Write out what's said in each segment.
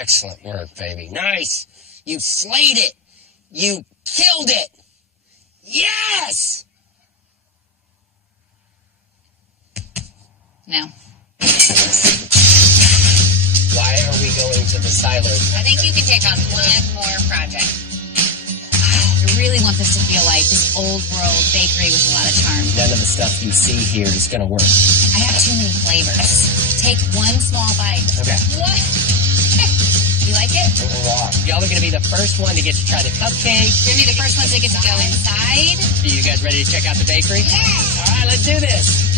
Excellent work, baby. Nice. You slayed it. You killed it. Yes! No. Why are we going to the silos? I think you can take on one more project. I really want this to feel like this old world bakery with a lot of charm. None of the stuff you see here is going to work. I have too many flavors. Take one small bite. Okay. What? You like it? Y'all are going to be the first one to get to try the cupcake. You're going to be the first ones that get to go inside. Are you guys ready to check out the bakery? Yes. All right, let's do this.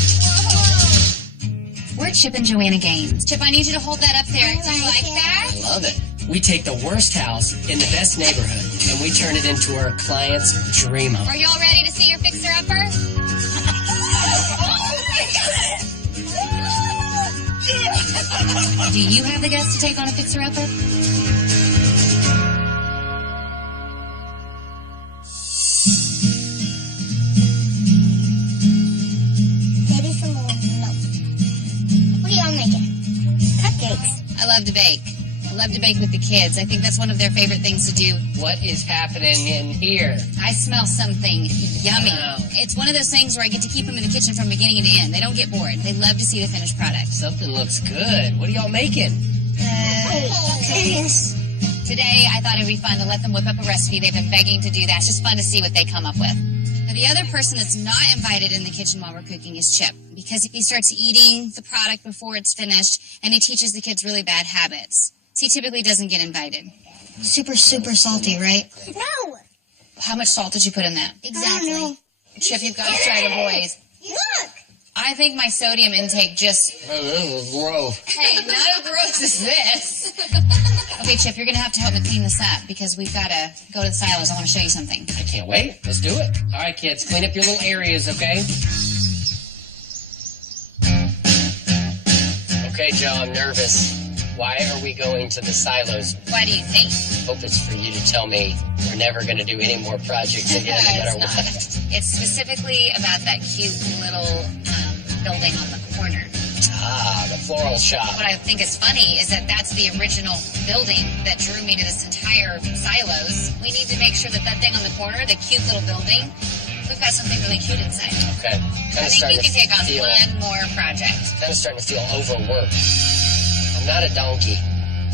We're at Chip and Joanna Gaines. Chip, I need you to hold that up there. Do you like that? I love it. We take the worst house in the best neighborhood, and we turn it into our client's dream home. Are y'all ready to see your fixer-upper? Do you have the guts to take on a fixer-upper? Maybe some more milk. What are y'all making? Cupcakes. I love to bake. I love to bake with the kids. I think that's one of their favorite things to do. What is happening in here? I smell something yummy. Wow. It's one of those things where I get to keep them in the kitchen from beginning to end. They don't get bored. They love to see the finished product. Something looks good. What are y'all making? Cookies. Today, I thought it would be fun to let them whip up a recipe. They've been begging to do that. It's just fun to see what they come up with. Now, the other person that's not invited in the kitchen while we're cooking is Chip, because he starts eating the product before it's finished, and he teaches the kids really bad habits. So he typically doesn't get invited. Super, super salty, right? No. How much salt did you put in that? Exactly. Chip, you've got to try the boys. Look. I think my sodium intake just... Oh, this is gross. Hey, not as gross as this. Okay, Chip, you're going to have to help me clean this up because we've got to go to the silos. I want to show you something. I can't wait. Let's do it. All right, kids, clean up your little areas, okay? Okay, Joe, I'm nervous. Why are we going to the silos? Why do you think? Hope it's for you to tell me we're never going to do any more projects again, no matter It's what. not. It's specifically about that cute little building on the corner. Ah, the floral shop. What I think is funny is that that's the original building that drew me to this entire silos. We need to make sure that that thing on the corner, the cute little building, we've got something really cute inside. Okay. I think you can take on one more project. Kind of starting to feel overworked. I'm not a donkey,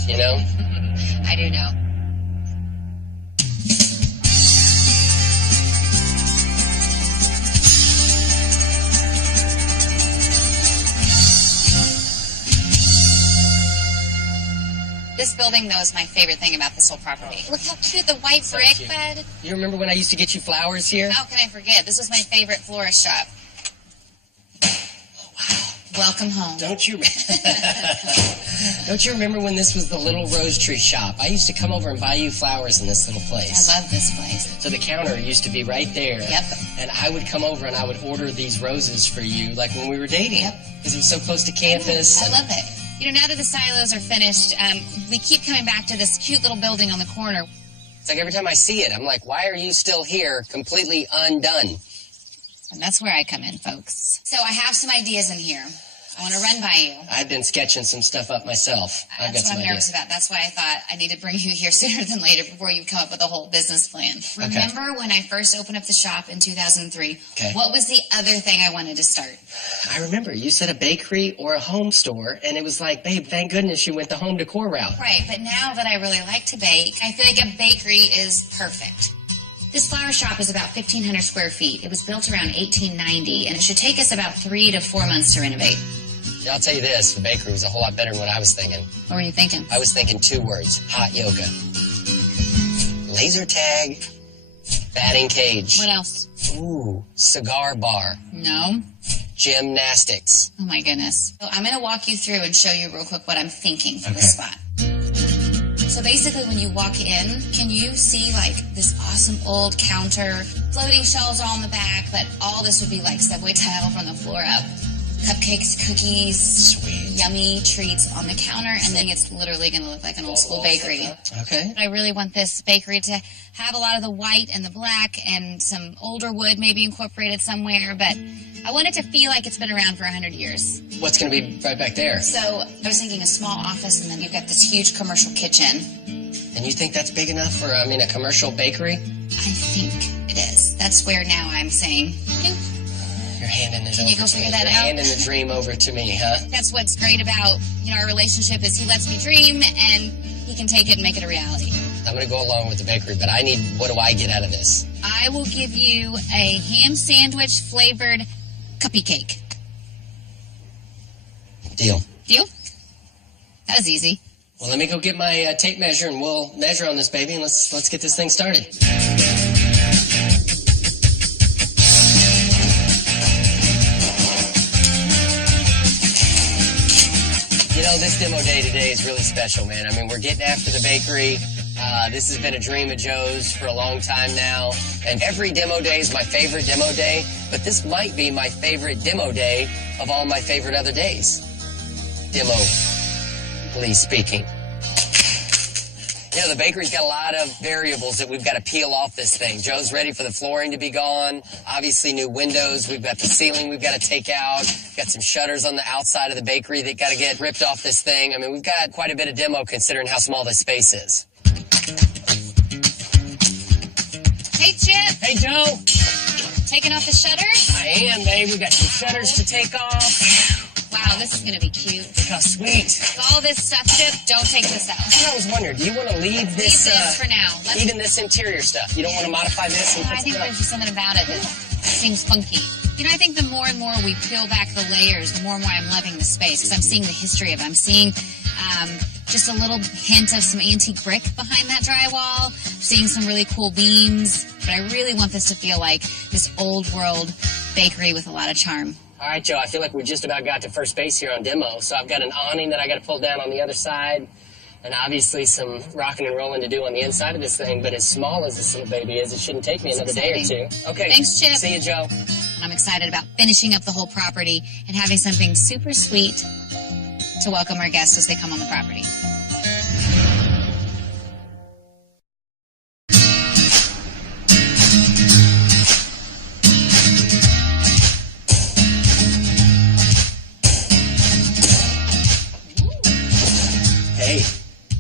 you know? I do know. This building, though, is my favorite thing about this whole property. Look how cute the white So brick cute. bed. You remember when I used to get you flowers here? How can I forget? This was my favorite florist shop. Welcome home. Don't you remember when this was the little rose tree shop? I used to come over and buy you flowers in this little place. I love this place. So the counter used to be right there. Yep. And I would come over and I would order these roses for you like when we were dating. Yep. Because it was so close to campus. I love it. You know, now that the silos are finished, we keep coming back to this cute little building on the corner. It's like every time I see it, I'm like, why are you still here completely undone? And that's where I come in, folks. So I have some ideas in here. I want to run by you. I've been sketching some stuff up myself. I've got That's some what I'm nervous ideas. about. That's why I thought I need to bring you here sooner than later before you come up with a whole business plan. Okay. Remember when I first opened up the shop in 2003? Okay. What was the other thing I wanted to start? I remember you said a bakery or a home store, and it was like, babe, thank goodness you went the home decor route. Right, but now that I really like to bake, I feel like a bakery is perfect. This flower shop is about 1,500 square feet. It was built around 1890, and it should take us about 3 to 4 months to renovate. Yeah, I'll tell you this, the bakery was a whole lot better than what I was thinking. What were you thinking? I was thinking 2 words, hot yoga. Laser tag, batting cage. What else? Ooh, cigar bar, No? gymnastics. Oh my goodness. So I'm going to walk you through and show you real quick what I'm thinking for this spot. So basically when you walk in, can you see like this awesome old counter, floating shelves all in the back, but all this would be like subway tile from the floor up? cupcakes, cookies, Sweet. yummy treats on the counter, and then it's literally going to look like an old school bakery. Okay. I really want this bakery to have a lot of the white and the black and some older wood maybe incorporated somewhere, but I want it to feel like it's been around for 100 years. What's going to be right back there? So I was thinking a small office, and then you've got this huge commercial kitchen. And you think that's big enough for, a commercial bakery? I think it is. That's where now I'm saying, You're handing it Can over you go to figure me. that You're out? handing the dream over to me, huh? that's what's great about, our relationship is he lets me dream, and he can take it and make it a reality. I'm going to go along with the bakery, but what do I get out of this? I will give you a ham sandwich flavored cuppy cake. Deal. Deal? That was easy. Well, let me go get my tape measure, and we'll measure on this baby, and let's get this thing started. This demo day today is really special, man. We're getting after the bakery. This has been a dream of Joe's for a long time now, and every demo day is my favorite demo day, but this might be my favorite demo day of all my favorite other days. Demo-ly speaking. The bakery's got a lot of variables that we've got to peel off this thing. Joe's ready for the flooring to be gone. Obviously, new windows. We've got the ceiling we've got to take out. Got some shutters on the outside of the bakery that got to get ripped off this thing. We've got quite a bit of demo considering how small this space is. Hey, Chip. Hey, Joe. Taking off the shutters? I am, babe. We got some shutters to take off. Wow, this is going to be cute. Look how sweet. All this stuff, Chip, don't take this out. I was wondering, do you want to leave this, Leave this for now. even this interior stuff? You don't want to modify this and I put think stuff? there's just something about it that seems funky. I think the more and more we peel back the layers, the more and more I'm loving the space, because I'm seeing the history of it. I'm seeing just a little hint of some antique brick behind that drywall, seeing some really cool beams, but I really want this to feel like this old world bakery with a lot of charm. All right, Joe, I feel like we just about got to first base here on demo. So I've got an awning that I got to pull down on the other side, and obviously some rocking and rolling to do on the inside of this thing. But as small as this little baby is, it shouldn't take me another day or two. Okay. Thanks, Chip. See you, Joe. And I'm excited about finishing up the whole property and having something super sweet to welcome our guests as they come on the property. Hey.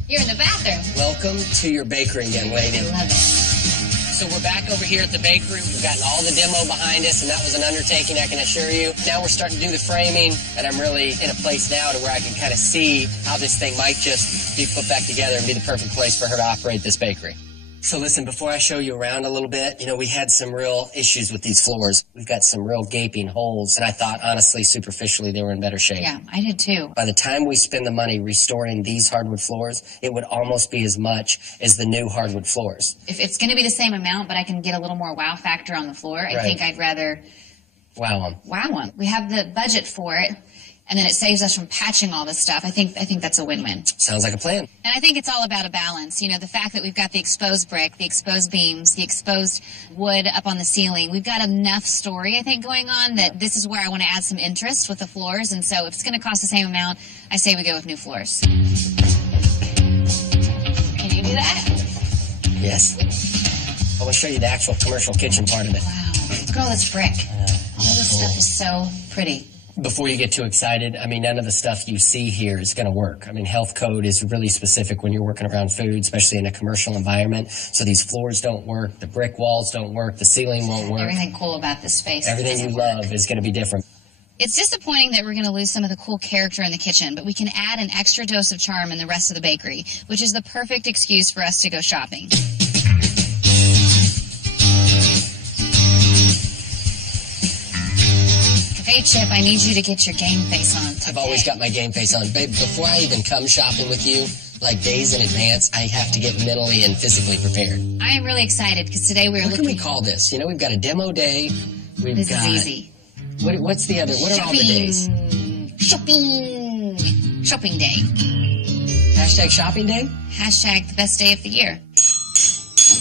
You're in the bathroom. Welcome to your bakery, young lady. I love it. So we're back over here at the bakery. We've gotten all the demo behind us, and that was an undertaking, I can assure you. Now we're starting to do the framing, and I'm really in a place now to where I can kind of see how this thing might just be put back together and be the perfect place for her to operate this bakery. So listen, before I show you around a little bit, we had some real issues with these floors. We've got some real gaping holes, and I thought, honestly, superficially, they were in better shape. Yeah, I did too. By the time we spend the money restoring these hardwood floors, it would almost be as much as the new hardwood floors. If it's going to be the same amount, but I can get a little more wow factor on the floor, I think I'd rather wow them. Wow them. We have the budget for it, and then it saves us from patching all this stuff. I think that's a win-win. Sounds like a plan. And I think it's all about a balance. The fact that we've got the exposed brick, the exposed beams, the exposed wood up on the ceiling. We've got enough story, I think, going on that this is where I want to add some interest with the floors. And so if it's going to cost the same amount, I say we go with new floors. Can you do that? Yes. I want to show you the actual commercial kitchen part of it. Wow. Look at all this brick. All this stuff is so pretty. Before you get too excited, none of the stuff you see here is going to work. Health code is really specific when you're working around food, especially in a commercial environment. So these floors don't work, the brick walls don't work, the ceiling won't work. Everything cool about this space. Everything you love is going to be different. It's disappointing that we're going to lose some of the cool character in the kitchen, but we can add an extra dose of charm in the rest of the bakery, which is the perfect excuse for us to go shopping. Okay, Chip, I need you to get your game face on today. I've always got my game face on. Babe, before I even come shopping with you, like days in advance, I have to get mentally and physically prepared. I am really excited because today we're looking... What can we call this? We've got a demo day. This is easy. What's the other? What are all the days? Shopping day. Hashtag shopping day? Hashtag the best day of the year.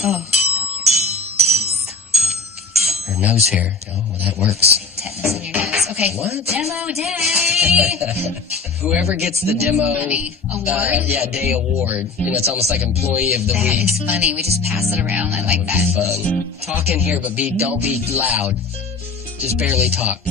Oh. Her nose hair. Oh, well, that works. Tetanus in your nose. Okay. What? Demo day. Whoever gets the demo Award? day award. You know, it's almost like employee of the That week. is funny. We just pass it around. I like that. Fun. Talk in here, but don't be loud. Just barely talk.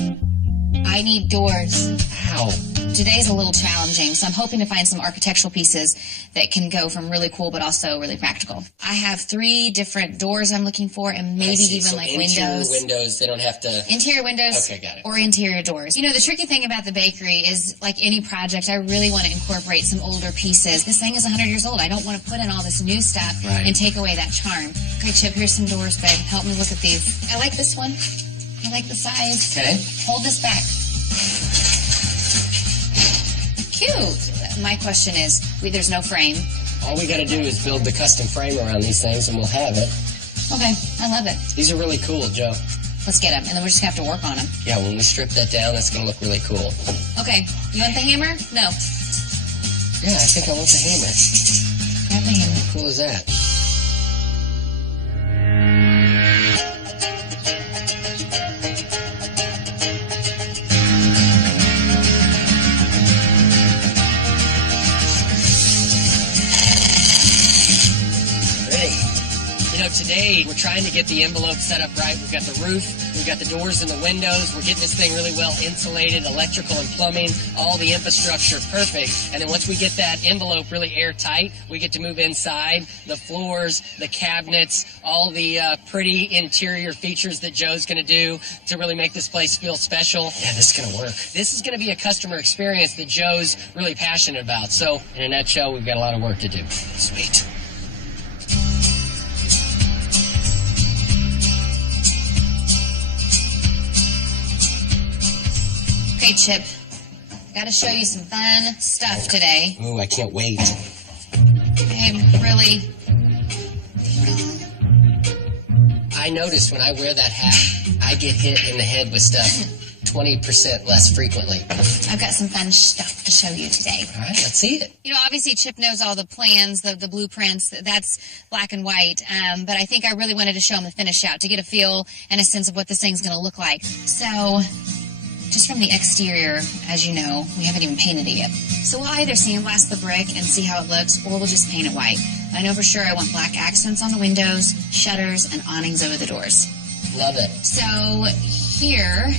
I need doors. Ow. Today's a little challenging, so I'm hoping to find some architectural pieces that can go from really cool but also really practical. I have 3 different doors I'm looking for, and maybe even like windows. Windows, they don't have to... Interior windows. Okay, got it. Or interior doors. You know, the tricky thing about the bakery is, like any project, I really want to incorporate some older pieces. This thing is 100 years old. I don't want to put in all this new stuff and take away that charm. Okay, Chip, here's some doors, babe. Help me look at these. I like this one. I like the size. Okay. Hold this back. Cute. My question is, there's no frame. All we got to do is build the custom frame around these things, and we'll have it. Okay, I love it. These are really cool, Joe. Let's get them, and then we're just going to have to work on them. Yeah, when we strip that down, that's going to look really cool. Okay, you want the hammer? No. Yeah, I think I want the hammer. Grab the hammer. How cool is that? Today, we're trying to get the envelope set up right. We've got the roof, we've got the doors and the windows. We're getting this thing really well insulated, electrical and plumbing, all the infrastructure perfect. And then once we get that envelope really airtight, we get to move inside, the floors, the cabinets, all the pretty interior features that Joe's going to do to really make this place feel special. Yeah, this is going to work. This is going to be a customer experience that Joe's really passionate about. So, in a nutshell, we've got a lot of work to do. Sweet. Okay, Chip, gotta show you some fun stuff today. Ooh, I can't wait. Really? I noticed when I wear that hat, I get hit in the head with stuff 20% less frequently. I've got some fun stuff to show you today. All right, let's see it. You know, obviously Chip knows all the plans, the blueprints. That's black and white. But I think I really wanted to show him the finish out to get a feel and a sense of what this thing's going to look like. So... just from the exterior, as you know, we haven't even painted it yet. So we'll either sandblast the brick and see how it looks, or we'll just paint it white. I know for sure I want black accents on the windows, shutters, and awnings over the doors. Love it. So here,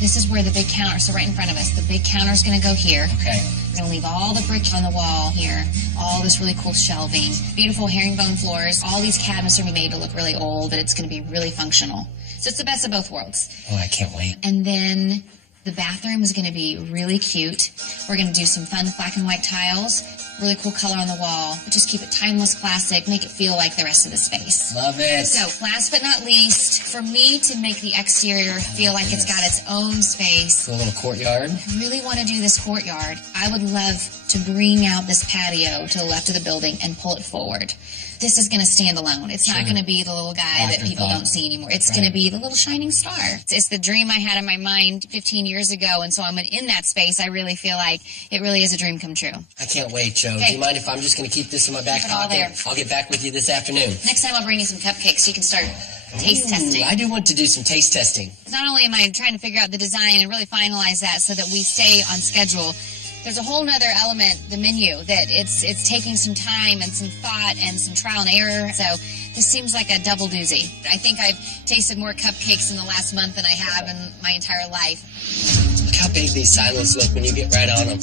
this is where the big counter, so right in front of us, the big counter's going to go here. Okay. We're going to leave all the brick on the wall here, all this really cool shelving, beautiful herringbone floors. All these cabinets are made to look really old, but it's going to be really functional. So it's the best of both worlds. Oh, I can't wait. And then... the bathroom is going to be really cute. We're going to do some fun black and white tiles, really cool color on the wall, but just keep it timeless, classic, make it feel like the rest of the space. Love it. So, last but not least, for me to make the exterior feel like it's got its own space, a little courtyard. I really want to do this courtyard. I would love to bring out this patio to the left of the building and pull it forward. This is going to stand alone. It's not going to be the little guy that people don't see anymore. It's going to be the little shining star. It's the dream I had in my mind 15 years ago, and so I'm in that space. I really feel like it really is a dream come true. I can't wait, Joe. Okay. Do you mind if I'm just going to keep this in my back Keep it all pocket? there. I'll get back with you this afternoon. Next time I'll bring you some cupcakes so you can start taste testing. I do want to do some taste testing. Not only am I trying to figure out the design and really finalize that so that we stay on schedule, there's a whole nother element, the menu, that it's taking some time and some thought and some trial and error. So this seems like a double doozy. I think I've tasted more cupcakes in the last month than I have in my entire life. Look how big these silos look when you get right on them.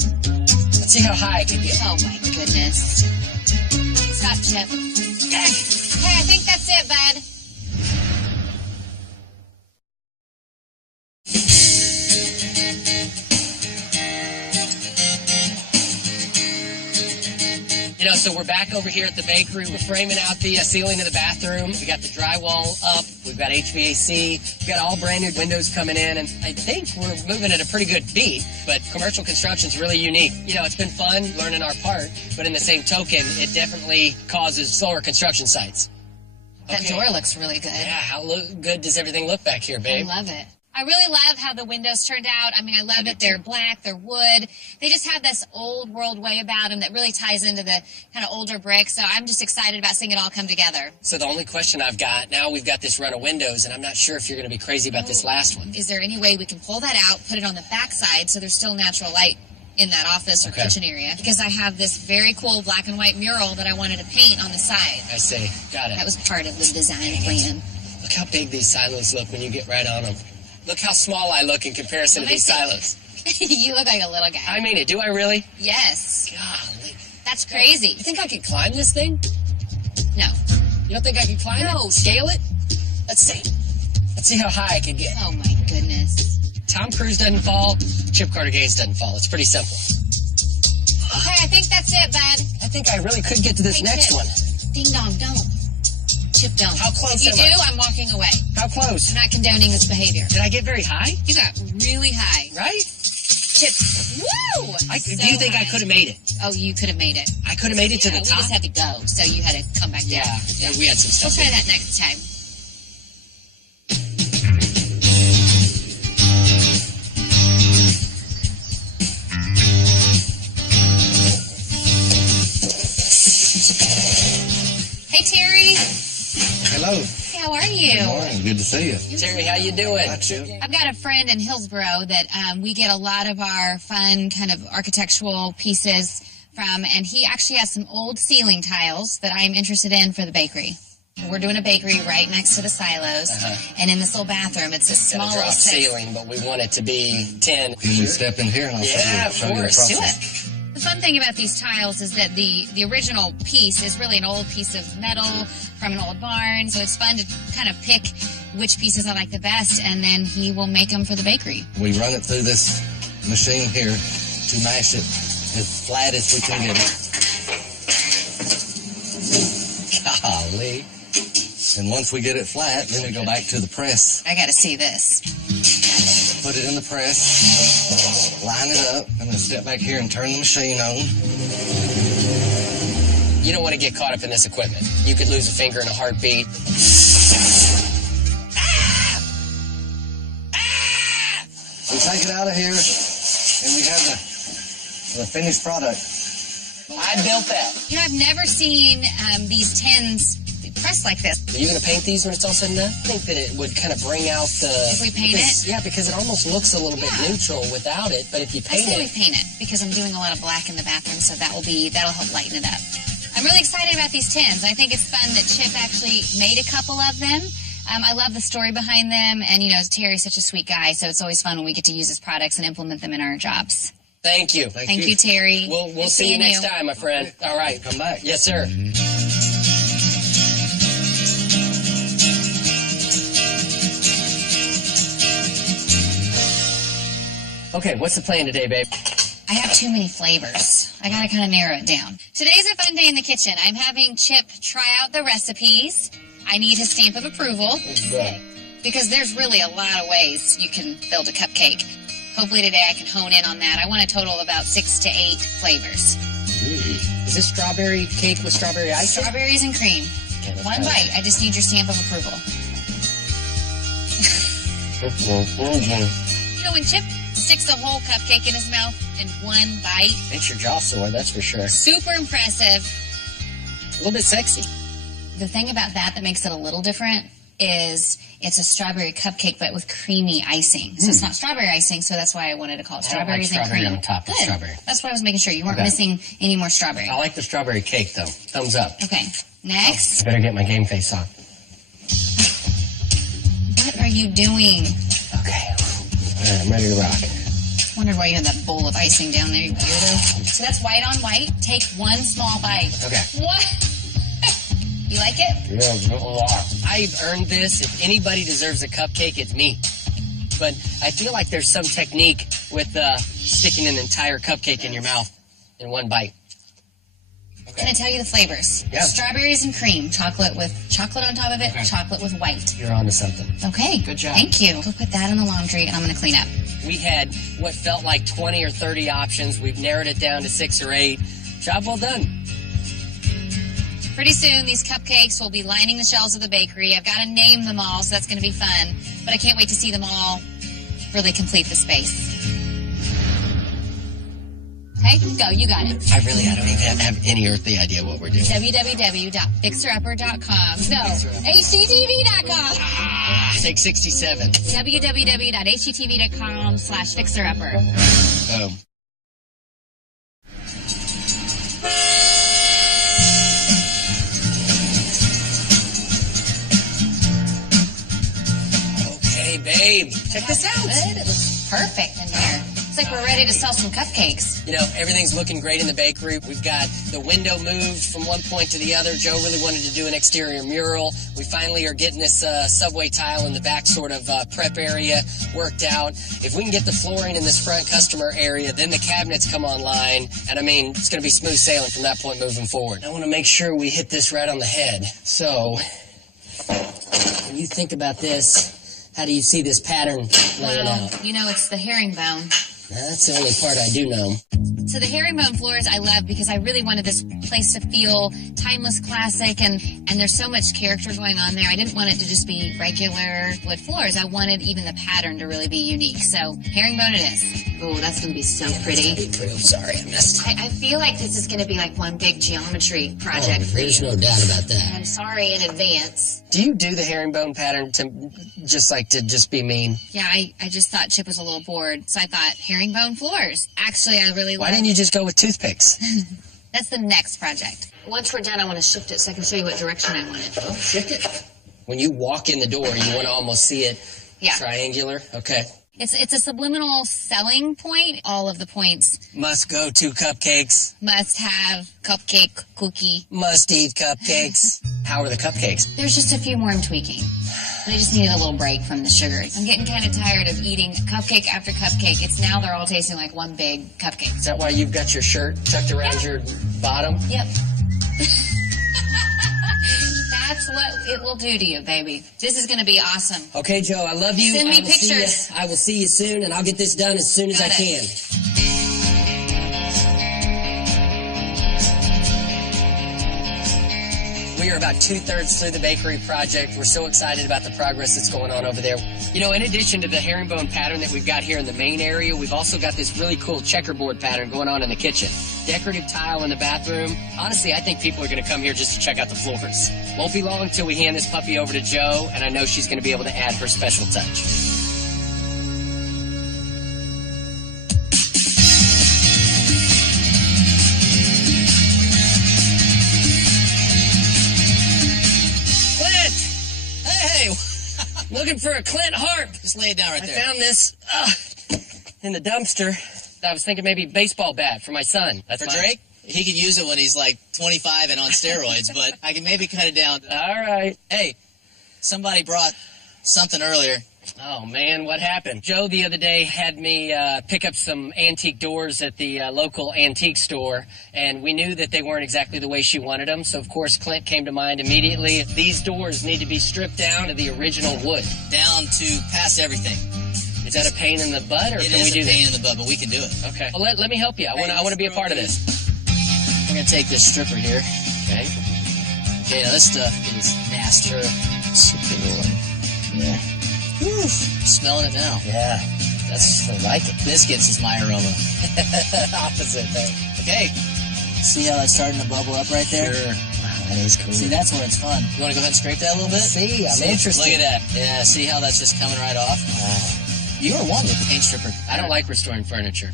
Let's see how high I can get. Oh my goodness. Stop, Chip. Dang. Hey, I think that's it, bud. You know, so we're back over here at the bakery. We're framing out the ceiling of the bathroom. We got the drywall up. We've got HVAC. We've got all brand new windows coming in. And I think we're moving at a pretty good beat. But commercial construction's really unique. You know, it's been fun learning our part. But in the same token, it definitely causes slower construction sites. That door looks really good. Yeah, how good does everything look back here, babe? I love it. I really love how the windows turned out. I mean, I love it. They're black, they're wood. They just have this old world way about them that really ties into the kind of older brick. So I'm just excited about seeing it all come together. So the only question I've got, now we've got this run of windows, and I'm not sure if you're going to be crazy about this last one. Is there any way we can pull that out, put it on the back side so there's still natural light in that office or kitchen area? Because I have this very cool black and white mural that I wanted to paint on the side. I see. Got it. That was part of the design plan. Look how big these silos look when you get right on them. Look how small I look in comparison to these silos. You look like a little guy. I mean it. Do I really? Yes. Golly. That's crazy. You think I could climb this thing? No. You don't think I could climb it? Scale it? Let's see. Let's see how high I can get. Oh, my goodness. Tom Cruise doesn't fall. Chip Carter Gaines doesn't fall. It's pretty simple. Okay, I think that's it, bud. I think I really could get to this next Chip. one. Ding dong, don't. Chip, don't. How close If you am do, I? I'm walking away. How close? I'm not condoning this behavior. Did I get very high? You got really high. Right? Chip, woo! Do you think I could have made it? Oh, you could have made it. I could have made it to the We top? just had to go, so you had to come back down. Yeah, we had some We'll stuff. try that next time. Hey, Terry. Hello. Hey, how are you? Good morning. Good to see you. Terry, how you doing? Hi, Chip. I've got a friend in Hillsboro that we get a lot of our fun kind of architectural pieces from, and he actually has some old ceiling tiles that I'm interested in for the bakery. We're doing a bakery right next to the silos, and in this little bathroom, it's a small Got a little drop space. ceiling, but we want it to be 10. Can we step in here and I'll Yeah, of show you the course. Do process? it. The fun thing about these tiles is that the original piece is really an old piece of metal from an old barn, so it's fun to kind of pick which pieces I like the best, and then he will make them for the bakery. We run it through this machine here to mash it as flat as we can get it. Golly. And once we get it flat, then we go back to the press. I got to see this. Put it in the press, line it up. I'm going to step back here and turn the machine on. You don't want to get caught up in this equipment. You could lose a finger in a heartbeat. We take it out of here, and we have the finished product. I built that. You know, I've never seen these tins pressed like this. Are you going to paint these when it's all said and done? I think that it would kind of bring out the... If we paint it? Yeah, because it almost looks a little bit neutral without it, but if you I paint say we it... paint it because I'm doing a lot of black in the bathroom, so that'll help lighten it up. I'm really excited about these tins. I think it's fun that Chip actually made a couple of them. I love the story behind them, and you know, Terry's such a sweet guy, so it's always fun when we get to use his products and implement them in our jobs. Thank you. Thank you, Terry. We'll Good see you seeing next time, my friend. All right. Come back. Yes, sir. Okay, what's the plan today, babe? I have too many flavors. I gotta kind of narrow it down. Today's a fun day in the kitchen. I'm having Chip try out the recipes. I need his stamp of approval because there's really a lot of ways you can build a cupcake. Hopefully today I can hone in on that. I want a total of about 6 to 8 flavors. Is this strawberry cake with strawberry icing? Strawberries and cream. Okay, let's One try bite. I just need your stamp of approval. You know, when Chip sticks a whole cupcake in his mouth in one bite, Makes your jaw sore, that's for sure. super impressive. A little bit sexy. The thing about that makes it a little different is it's a strawberry cupcake but with creamy icing. So it's not strawberry icing, so that's why I wanted to call it I don't like strawberries and strawberry cream. on top of Good. strawberry. That's what I was making sure. You weren't Okay. missing any more strawberry. I like the strawberry cake, though. Thumbs up. Okay, next. I better get my game face on. What are you doing? Okay. All right, I'm ready to rock. Wondered why you had that bowl of icing down there, you weirdo. So that's white on white. Take one small bite. Okay. What? You like it? Yeah, a lot. I've earned this. If anybody deserves a cupcake, it's me. But I feel like there's some technique with sticking an entire cupcake in your mouth in one bite. Can I tell you the flavors? Yeah. Strawberries and cream. Chocolate with chocolate on top of it. Okay. Chocolate with white. You're onto something. Okay. Good job. Thank you. Go put that in the laundry, and I'm going to clean up. We had what felt like 20 or 30 options. We've narrowed it down to 6 or 8. Job well done. Pretty soon, these cupcakes will be lining the shelves of the bakery. I've got to name them all, so that's going to be fun. But I can't wait to see them all really complete the space. Okay, go. You got it. I don't even have any earthly idea what we're doing. www.fixerupper.com. No, htv.com. Take 67. www.htv.com/fixerupper. Boom. Okay, babe. Check this out. Good. It looks perfect in there. It's like we're ready to sell some cupcakes. You know, everything's looking great in the bakery. We've got the window moved from one point to the other. Joe really wanted to do an exterior mural. We finally are getting this subway tile in the back sort of prep area worked out. If we can get the flooring in this front customer area, then the cabinets come online. And I mean, it's going to be smooth sailing from that point moving forward. I want to make sure we hit this right on the head. So, when you think about this, how do you see this pattern laying out? You know, it's the herringbone. That's the only part I do know. So the herringbone floors I love because I really wanted this place to feel timeless, classic, and there's so much character going on there. I didn't want it to just be regular wood floors. I wanted even the pattern to really be unique. So herringbone it is. Oh, that's going to be so pretty. I'm sorry, I missed it. I feel like this is going to be like one big geometry project for you. There's no doubt about that. I'm sorry in advance. Do you do the herringbone pattern to just be mean? Yeah, I just thought Chip was a little bored, so I thought herringbone floors. Actually, I really Why didn't you just go with toothpicks? That's the next project. Once we're done, I want to shift it so I can show you what direction I want it. Oh, shift it. When you walk in the door, you want to almost see it triangular? Okay. It's a subliminal selling point. All of the points. Must go to cupcakes. Must have cupcake, cookie. Must eat cupcakes. How are the cupcakes? There's just a few more I'm tweaking. They just needed a little break from the sugar. I'm getting kind of tired of eating cupcake after cupcake. Now they're all tasting like one big cupcake. Is that why you've got your shirt tucked around your bottom? Yep. That's what it will do to you, baby. This is going to be awesome. Okay, Joe, I love you. Send me pictures. I will see you soon, and I'll get this done as soon as I can. We are about 2/3 through the bakery project. We're so excited about the progress that's going on over there. You know, in addition to the herringbone pattern that we've got here in the main area, we've also got this really cool checkerboard pattern going on in the kitchen. Decorative tile in the bathroom. Honestly, I think people are going to come here just to check out the floors. Won't be long until we hand this puppy over to Joe, and I know she's going to be able to add her special touch. Looking for a Clint harp. Just lay it down right there. I found this in the dumpster. I was thinking maybe baseball bat for my son. That's for Drake? He could use it when he's like 25 and on steroids, but I can maybe cut it down. All right. Hey, somebody brought something earlier. Oh, man, what happened? Joe the other day had me pick up some antique doors at the local antique store, and we knew that they weren't exactly the way she wanted them, so of course Clint came to mind immediately. These doors need to be stripped down to the original wood. Down to past everything. Is that a pain in the butt, or can we do that? It is a pain in the butt, but we can do it. Okay. Well, let me help you. I want to be a part of this. I'm going to take this stripper here. Okay. Okay, now this stuff is nasty. Yeah. Whew, smelling it now. Yeah, I like it. Biscuits is my aroma. Opposite, though. Okay, see how that's starting to bubble up right there? Sure. Wow, that is cool. See, that's where it's fun. You want to go ahead and scrape that a little bit? See, I'm interested. Look at that. Yeah, see how that's just coming right off? Wow. You were one with the paint stripper. I don't like restoring furniture.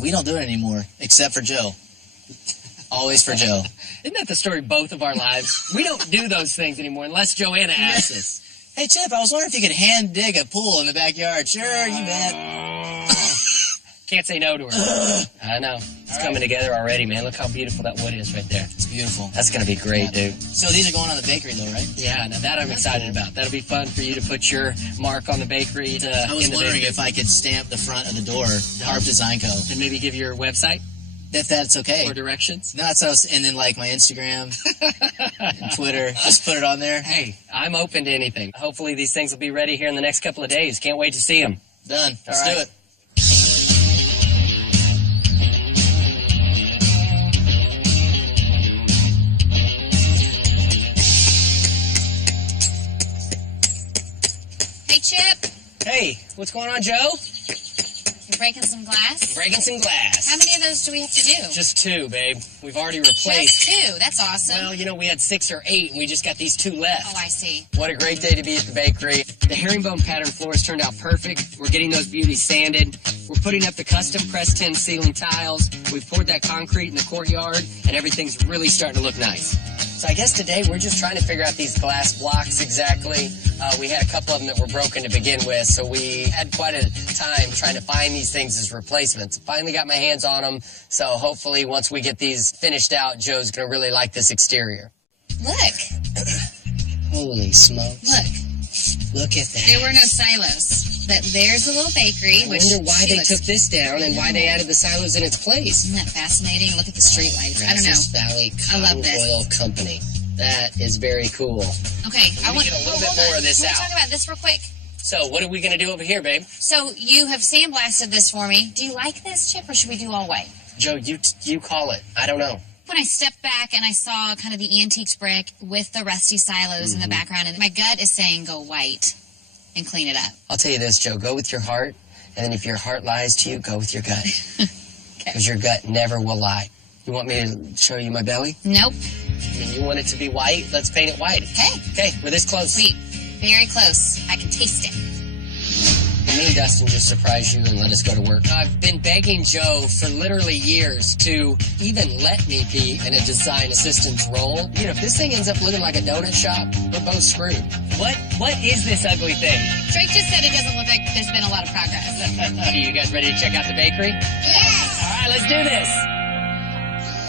We don't do it anymore, except for Joe. Always for Joe. Isn't that the story of both of our lives? We don't do those things anymore unless Joanna asks us. Hey, Chip, I was wondering if you could hand dig a pool in the backyard. Sure, you bet. Can't say no to her. I know. It's coming together already, man. Look how beautiful that wood is right there. It's beautiful. That's going to be great, dude. So these are going on the bakery, though, right? Yeah, now that I'm excited about. That'll be fun for you to put your mark on the bakery. I was wondering if I could stamp the front of the door, Harp Design Co. And maybe give your website? If that's okay. Or directions? No, that's what I was, and then like my Instagram, and Twitter, just put it on there. Hey, I'm open to anything. Hopefully these things will be ready here in the next couple of days. Can't wait to see them. Done. Let's do it. Hey, Chip. Hey, what's going on, Joe? breaking some glass? Breaking some glass. How many of those do we have to do? Just 2, babe. We've already replaced. Just 2. That's awesome. Well, you know, we had 6 or 8, and we just got these 2 left. Oh, I see. What a great day to be at the bakery. The herringbone pattern floors turned out perfect. We're getting those beauties sanded. We're putting up the custom pressed tin ceiling tiles. We've poured that concrete in the courtyard, and everything's really starting to look nice. So I guess today we're just trying to figure out these glass blocks exactly. We had a couple of them that were broken to begin with, so we had quite a time trying to find these things as replacements. Finally got my hands on them, so hopefully once we get these finished out, Joe's going to really like this exterior. Look. Holy smokes. Look at that. There were no silos, but there's a little bakery. I wonder why they took this down and why they added the silos in its place. Isn't that fascinating? Look at the street lights. I don't know. Brazos Valley I love Cotton this. Oil Company. That is very cool. Okay, I want get a little bit hold on. more of this Can we out. talk about this real quick? So what are we going to do over here, babe? So you have sandblasted this for me. Do you like this, Chip, or should we do all white? Joe, you call it. I don't know. When I stepped back and I saw kind of the antiques brick with the rusty silos in the background, and my gut is saying go white and clean it up. I'll tell you this, Joe. Go with your heart, and then if your heart lies to you, go with your gut. Because your gut never will lie. You want me to show you my belly? Nope. I mean, you want it to be white? Let's paint it white. Okay. Okay, we're this close. Sweet. Very close. I can taste it. Me and Dustin just surprised you and let us go to work. I've been begging Joe for literally years to even let me be in a design assistant's role. You know, if this thing ends up looking like a donut shop, we're both screwed. What is this ugly thing? Drake just said it doesn't look like there's been a lot of progress. Are you guys ready to check out the bakery? Yes. All right, let's do this.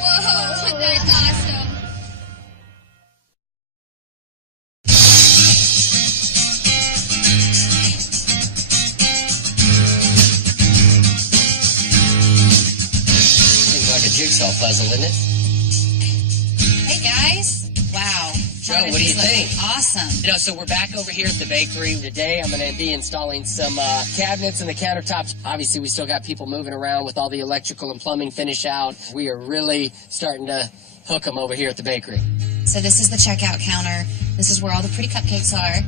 Whoa, that's awesome. Seems like a jigsaw puzzle, isn't it? Hey, guys. Wow. Joe, what do you These look think? Awesome. You know, so we're back over here at the bakery. Today I'm going to be installing some cabinets and the countertops. Obviously, we still got people moving around with all the electrical and plumbing finish out. We are really starting to hook them over here at the bakery. So this is the checkout counter. This is where all the pretty cupcakes are.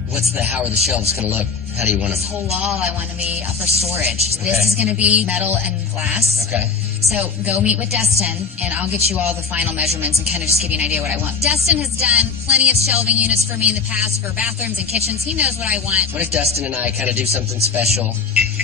How are the shelves going to look? How do you want This them? whole wall I want to be up for storage. Okay. This is going to be metal and glass. Okay. So go meet with Dustin, and I'll get you all the final measurements and kind of just give you an idea what I want. Dustin has done plenty of shelving units for me in the past for bathrooms and kitchens. He knows what I want. What if Dustin and I kind of do something special?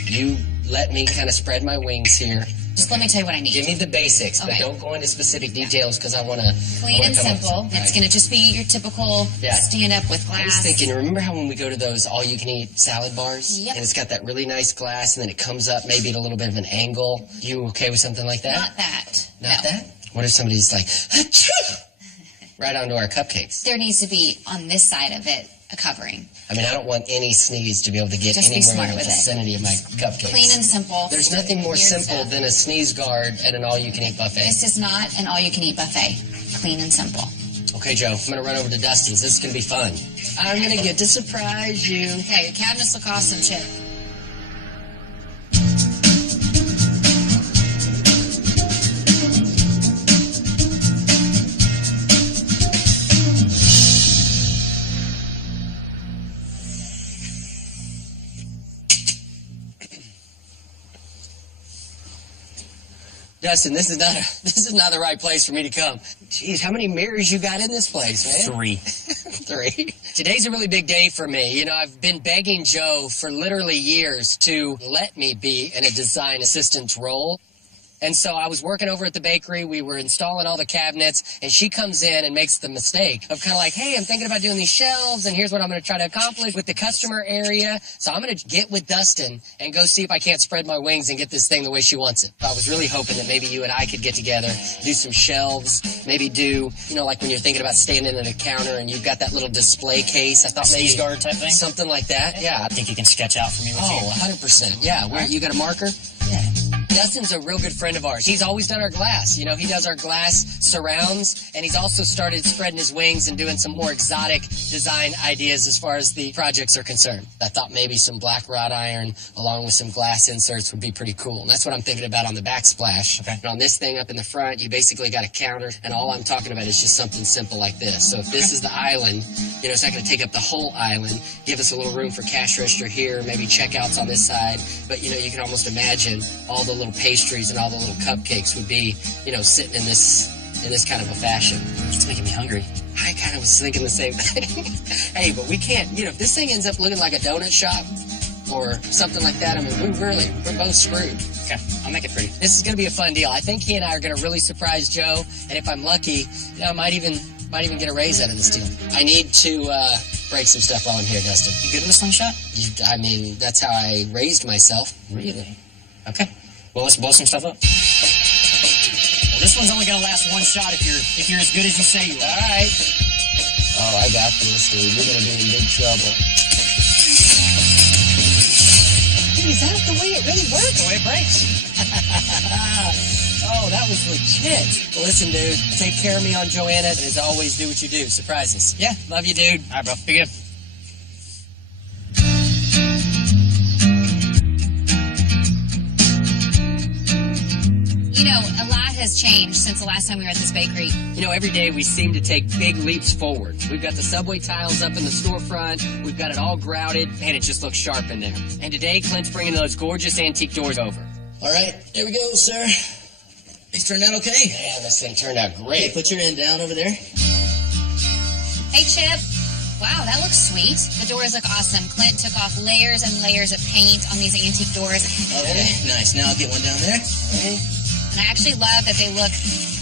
You let me kind of spread my wings here. Just let me tell you what I need. Give me the basics, but Okay. don't go into specific details because I want to Clean and simple. It's going to just be your typical Yeah. stand up with glass. I was thinking, remember how when we go to those all-you-can-eat salad bars? Yep. And it's got that really nice glass, and then it comes up maybe at a little bit of an angle. You okay with something like that? Not that. Not no. that? What if somebody's like, achoo! Right onto our cupcakes? There needs to be on this side of it a covering. I mean, I don't want any sneeze to be able to get Just be anywhere smart in the with it. vicinity of my cupcakes. Clean and simple. There's nothing more Weird simple stuff. than a sneeze guard at an all-you-can-eat buffet. This is not an all-you-can-eat buffet. Clean and simple. Okay, Joe, I'm going to run over to Dustin's. This is going to be fun. I'm going to get to surprise you. Okay, your cabinets look awesome, Chip. Dustin, this is not the right place for me to come. Jeez, how many mirrors you got in this place, man? 3. 3. Today's a really big day for me. You know, I've been begging Joe for literally years to let me be in a design assistant's role. And so I was working over at the bakery. We were installing all the cabinets, and she comes in and makes the mistake of kind of like, hey, I'm thinking about doing these shelves, and here's what I'm going to try to accomplish with the customer area. So I'm going to get with Dustin and go see if I can't spread my wings and get this thing the way she wants it. I was really hoping that maybe you and I could get together, do some shelves, maybe do, you know, like when you're thinking about standing at a counter and you've got that little display case. I thought maybe Sneeze guard type thing? something like that. Yeah. I think you can sketch out for me what Oh, 100%. Yeah. Where, you got a marker? Yeah. Dustin's a real good friend of ours. He's always done our glass. You know, he does our glass surrounds, and he's also started spreading his wings and doing some more exotic design ideas as far as the projects are concerned. I thought maybe some black wrought iron along with some glass inserts would be pretty cool. And that's what I'm thinking about on the backsplash. Okay. And on this thing up in the front, you basically got a counter, and all I'm talking about is just something simple like this. So if this is the island, you know, it's not going to take up the whole island. Give us a little room for cash register here, maybe checkouts on this side. But, you know, you can almost imagine all the little pastries and all the little cupcakes would be, you know, sitting in this kind of a fashion. It's making me hungry. I kind of was thinking the same thing. Hey, but we can't, you know, if this thing ends up looking like a donut shop or something like that, I mean, we're both screwed. Okay, I'll make it pretty. This is going to be a fun deal. I think he and I are going to really surprise Joe, and if I'm lucky, you know, I might even get a raise out of this deal. I need to break some stuff while I'm here, Dustin. You good with a slingshot? I mean, that's how I raised myself. Really? Okay. Well, let's blow some stuff up. Well, this one's only gonna last one shot if you're as good as you say you are. All right. Oh, I got this, dude. You're gonna be in big trouble. Is that the way it really works? The way it breaks. Oh, that was legit. Well, listen, dude, take care of me on Joanna, and as always, do what you do. Surprise us. Yeah. Love you, dude. All right, bro. Be good. You know, a lot has changed since the last time we were at this bakery. You know, every day we seem to take big leaps forward. We've got the subway tiles up in the storefront. We've got it all grouted, and it just looks sharp in there. And today, Clint's bringing those gorgeous antique doors over. All right, here we go, sir. These turned out okay. Man, this thing turned out great. Okay, put your end down over there. Hey, Chip. Wow, that looks sweet. The doors look awesome. Clint took off layers and layers of paint on these antique doors. Okay, nice. Now I'll get one down there. Okay. And I actually love that they look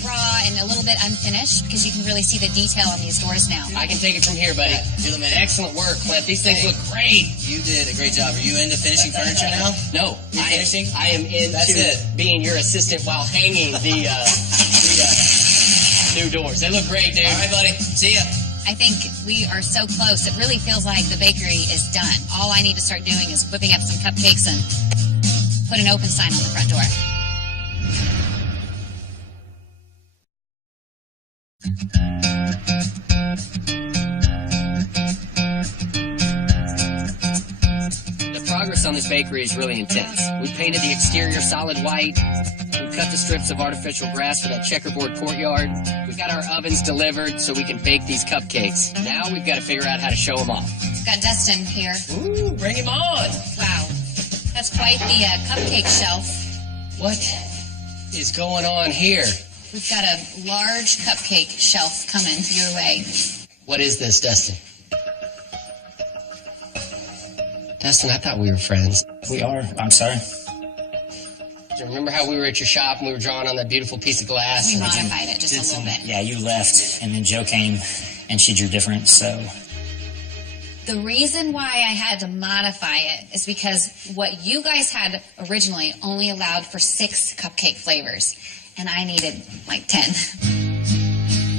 raw and a little bit unfinished because you can really see the detail on these doors now. I can take it from here, buddy. You're the man. Excellent work, Clint. These things look great. You did a great job. Are you into finishing furniture now? No, You're finishing? I am into being your assistant while hanging the new doors. They look great, dude. All right, buddy. See ya. I think we are so close. It really feels like the bakery is done. All I need to start doing is whipping up some cupcakes and put an open sign on the front door. The progress on this bakery is really intense. We painted the exterior solid white. We cut the strips of artificial grass for that checkerboard courtyard. We've got our ovens delivered so we can bake these cupcakes. Now we've got to figure out how to show them off. We've got Dustin here. Ooh, bring him on. Wow, that's quite the cupcake shelf. What is going on here? We've got a large cupcake shelf coming your way. What is this, Dustin? Dustin, I thought we were friends. We are. I'm sorry. Do you remember how we were at your shop and we were drawing on that beautiful piece of glass? We modified it just a little bit. Yeah, you left, and then Joe came, and she drew different, so... The reason why I had to modify it is because what you guys had originally only allowed for 6 cupcake flavors, and I needed like 10.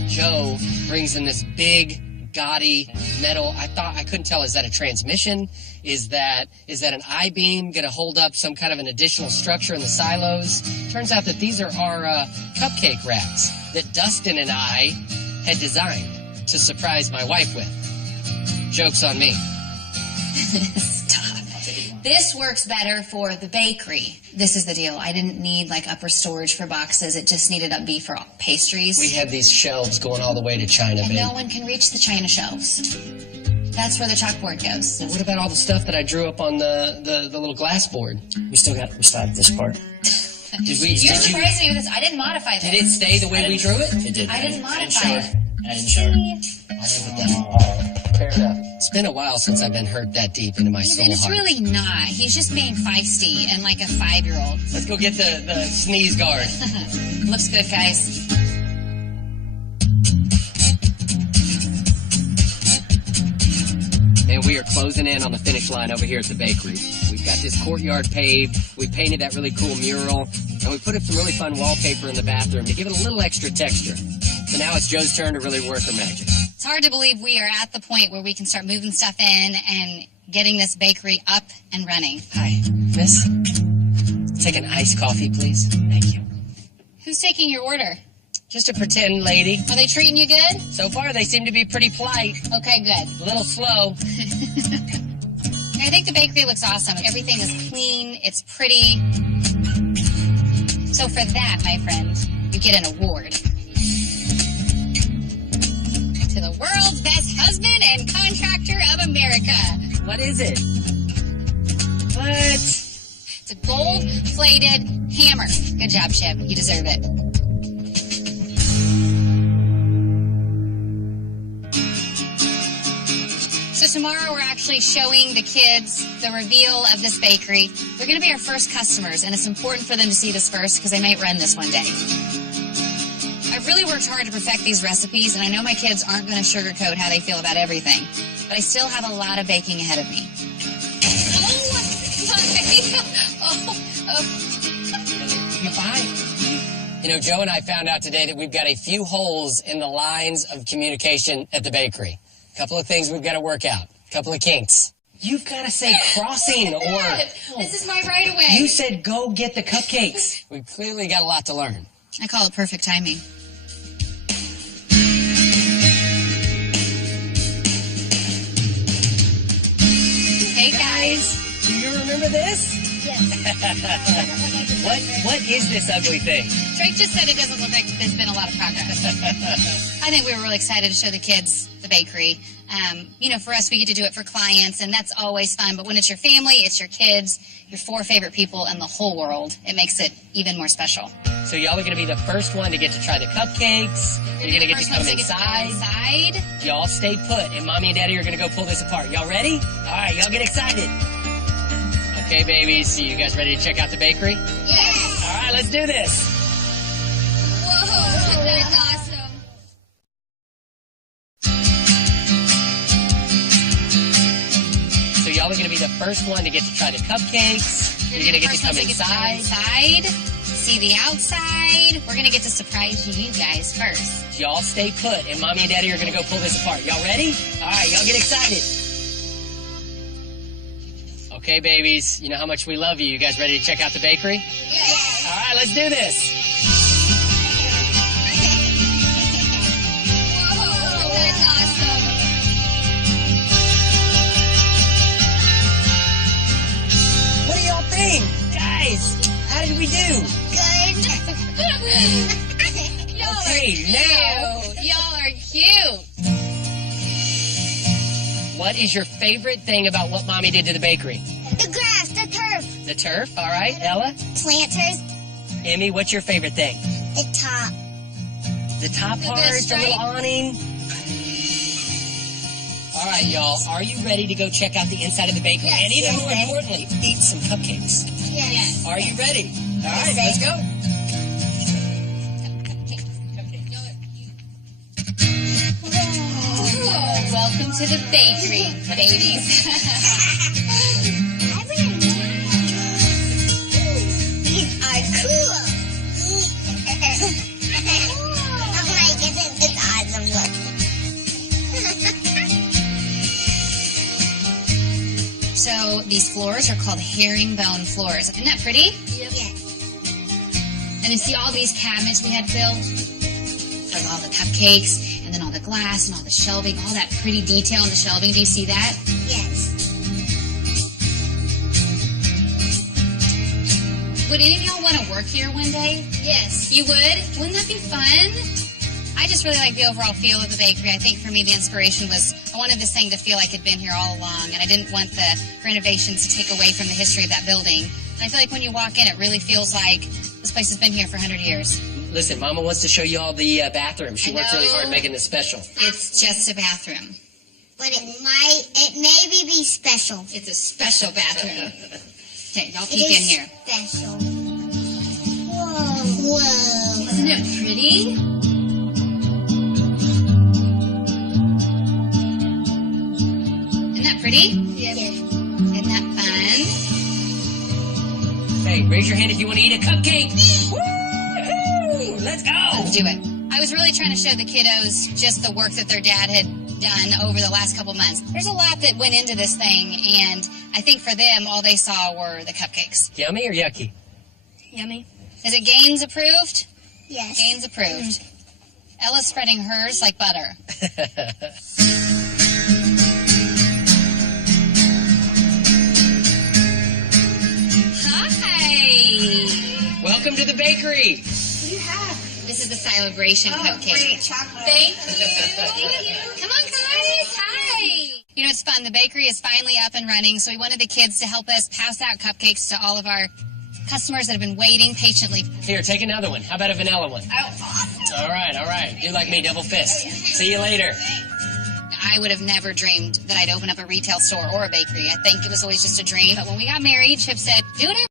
Joe brings in this big, gaudy metal. I couldn't tell, is that a transmission? Is that an I-beam going to hold up some kind of an additional structure in the silos? Turns out that these are our cupcake racks that Dustin and I had designed to surprise my wife with. Joke's on me. Stop. This works better for the bakery. This is the deal. I didn't need like upper storage for boxes. It just needed a B for pastries. We had these shelves going all the way to China, and babe. no one can reach the China shelves. That's where the chalkboard goes. What about all the stuff that I drew up on the little glass board? We still have this part. You're surprising me with this. I didn't modify this. Did it stay the way we drew it? It did. I didn't modify it. I didn't show her. Fair enough. It's been a while since I've been hurt that deep into my soul And it's heart. really not. He's just being feisty and like a 5-year-old. Let's go get the sneeze guard. Looks good, guys. And we are closing in on the finish line over here at the bakery. We've got this courtyard paved. We painted that really cool mural. And we put up some really fun wallpaper in the bathroom to give it a little extra texture. So now it's Joe's turn to really work her magic. It's hard to believe we are at the point where we can start moving stuff in and getting this bakery up and running. Hi, miss. take an iced coffee, please? Thank you. Who's taking your order? Just a pretend lady. Are they treating you good? So far, they seem to be pretty polite. Okay, good. A little slow. I think the bakery looks awesome. Everything is clean. It's pretty. So for that, my friend, you get an award. To the world's best husband and contractor of America. What is it? What? It's a gold-plated hammer. Good job, Chip. You deserve it. So tomorrow we're actually showing the kids the reveal of this bakery. They're going to be our first customers, and it's important for them to see this first because they might run this one day. I've really worked hard to perfect these recipes, and I know my kids aren't going to sugarcoat how they feel about everything, but I still have a lot of baking ahead of me. You're fine. You know, Joe and I found out today that we've got a few holes in the lines of communication at the bakery. A couple of things we've got to work out. A couple of kinks. You've got to say crossing or... This is my right of way. You said go get the cupcakes. We've clearly got a lot to learn. I call it perfect timing. Hey, guys. Do you remember this? Yes. What is this ugly thing? Drake just said it doesn't look like there's been a lot of progress. I think we were really excited to show the kids the bakery. You know, for us, we get to do it for clients, and that's always fun. But when it's your family, it's your kids, your 4 favorite people in the whole world, it makes it even more special. So y'all are going to be the first one to get to try the cupcakes. You're going to get to come inside. Y'all stay put, and Mommy and Daddy are going to go pull this apart. Y'all ready? All right, y'all get excited. Okay, babies, so you guys ready to check out the bakery? Yes. All right, let's do this. Whoa, that's awesome. So y'all are going to be the first one to get to try the cupcakes. You're going to get to come inside. See the outside. We're going to get to surprise you guys first. Y'all stay put, and Mommy and Daddy are going to go pull this apart. Y'all ready? All right, y'all get excited. Okay, babies, you know how much we love you. You guys ready to check out the bakery? Yes. All right, let's do this. Whoa, that's awesome. What do y'all think? Guys, how did we do? Good. Y'all Okay, are now- cute. Y'all are cute. What is your favorite thing about what Mommy did to the bakery? The grass, the turf, The turf, all right. Ella? planters, Emmy, what's your favorite thing? the top. The top The part, the stripe? little awning. All right, y'all. Are you ready to go check out the inside of the bakery? Yes, And even yes, more sir. importantly, eat some cupcakes. Yes. Are you ready? All right, Yes, let's sir. go. Welcome to the bakery, babies. These are cool. Oh my goodness, it's awesome. Look. So these floors are called herringbone floors. Isn't that pretty? Yes. And you see all these cabinets we had built? Like all the cupcakes, and then all the glass, and all the shelving, all that pretty detail on the shelving. Do you see that? Yes. Would any of y'all want to work here one day? Yes. You would? Wouldn't that be fun? I just really like the overall feel of the bakery. I think for me the inspiration was I wanted this thing to feel like it had been here all along, and I didn't want the renovations to take away from the history of that building. And I feel like when you walk in, it really feels like this place has been here for 100 years. Listen, Mama wants to show you all the bathrooms. She I worked really know. hard making this special. It's just a bathroom. But it maybe be special. It's a special bathroom. Okay, y'all It peek is in here. special. Whoa. Whoa. Isn't it pretty? Isn't that pretty? Yes. Isn't that fun? Hey, raise your hand if you want to eat a cupcake. Woo-hoo! Let's go. Let's do it. I was really trying to show the kiddos just the work that their dad had done over the last couple months. There's a lot that went into this thing, and I think for them, all they saw were the cupcakes. Yummy or yucky? Yummy. Is it Gaines approved? Yes. Gaines approved. Ella's spreading hers like butter. Hi! Welcome to the bakery. What do you have? This is the celebration cupcake. Great chocolate. Thank you. Come on, guys. Hi. You know, it's fun. The bakery is finally up and running, so we wanted the kids to help us pass out cupcakes to all of our customers that have been waiting patiently. Here, take another one. How about a vanilla one? Oh, awesome. All right, all right. Do like me, double fist. See you later. I would have never dreamed that I'd open up a retail store or a bakery. I think it was always just a dream. But when we got married, Chip said, do whatever